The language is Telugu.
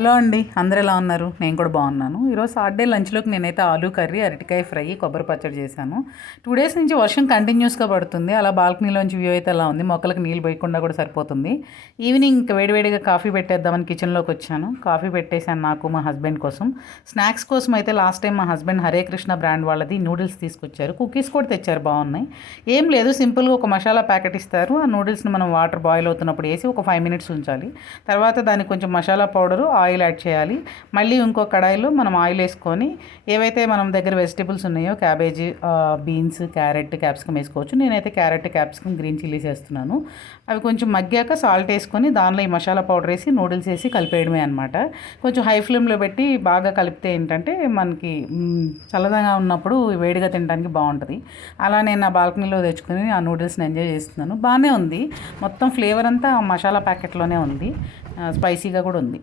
హలో అండి, అందరూ ఎలా ఉన్నారు? నేను కూడా బాగున్నాను. ఈరోజు సాటర్డే లంచ్లోకి నేనైతే ఆలూ కర్రీ, అరటికాయ ఫ్రై, కొబ్బరి పచ్చడి చేశాను. 2 డేస్ నుంచి వర్షం కంటిన్యూస్గా పడుతుంది. అలా బాల్కనీలోంచి వ్యూ అయితే అలా ఉంది. మొక్కలకు నీళ్ళు పోయకుండా కూడా సరిపోతుంది. ఈవినింగ్ ఇంకా వేడివేడిగా కాఫీ పెట్టేద్దామని కిచెన్లోకి వచ్చాను. కాఫీ పెట్టేశాను నాకు, మా హస్బెండ్ కోసం. స్నాక్స్ కోసం అయితే లాస్ట్ టైం మా హస్బెండ్ హరే కృష్ణ బ్రాండ్ వాళ్ళది నూడిల్స్ తీసుకొచ్చారు. కుకీస్ కూడా తెచ్చారు, బాగున్నాయి. ఏం లేదు, సింపుల్గా ఒక మసాలా ప్యాకెట్ ఇస్తారు. ఆ నూడిల్స్ని మనం వాటర్ బాయిల్ అవుతున్నప్పుడు వేసి ఒక 5 minutes ఉంచాలి. తర్వాత దానికి కొంచెం మసాలా పౌడరు, ఆయిల్ యాడ్ చేయాలి. మళ్ళీ ఇంకో కడాయిలో మనం ఆయిల్ వేసుకొని ఏవైతే మనం దగ్గర వెజిటేబుల్స్ ఉన్నాయో క్యాబేజీ, బీన్స్, క్యారెట్, క్యాప్సికమ్ వేసుకోవచ్చు. నేనైతే క్యారెట్, క్యాప్సికమ్, గ్రీన్ చిల్లీస్ వేస్తున్నాను. అవి కొంచెం మగ్గాక సాల్ట్ వేసుకొని దానిలో ఈ మసాలా పౌడర్ వేసి నూడిల్స్ వేసి కలిపేయడమే అనమాట. కొంచెం హై ఫ్లేమ్లో పెట్టి బాగా కలిపితే ఏంటంటే మనకి చల్లదగా ఉన్నప్పుడు వేడిగా తినడానికి బాగుంటుంది. అలా నేను నా బాల్కనీలో తెచ్చుకొని ఆ నూడిల్స్ని ఎంజాయ్ చేస్తున్నాను. బాగానే ఉంది, మొత్తం ఫ్లేవర్ అంతా ఆ మసాలా ప్యాకెట్లోనే ఉంది, స్పైసీగా కూడా ఉంది.